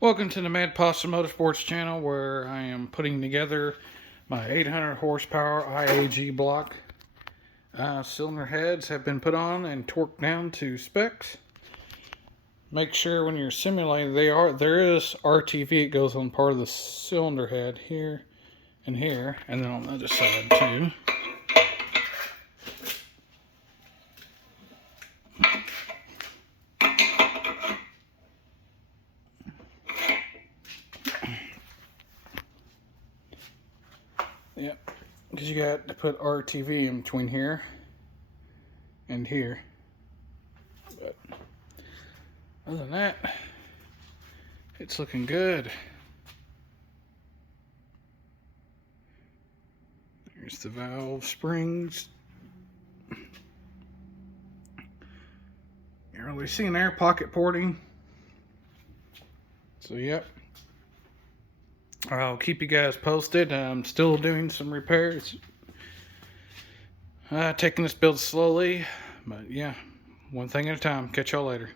Welcome to the Mad Pasta Motorsports channel, where I am putting together my 800 horsepower IAG block. Cylinder heads have been put on and torqued down to specs. Make sure when you're simulating there is RTV. It goes on part of the cylinder head here, and then on the other side too. Yep, because you got to put RTV in between here and here. But other than that, it's looking good. Here's the valve springs. You're really seeing air pocket porting. So yep. I'll keep you guys posted. I'm still doing some repairs. Taking this build slowly, but yeah, one thing at a time. Catch y'all later.